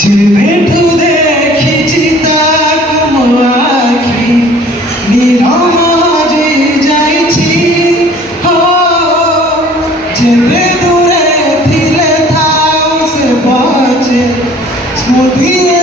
যেবেঠু দেখিছি তাকু মো আখি নিরম যে যাইছি হো যেবে দূরে থিলে থাও সে বাজে স্মৃতি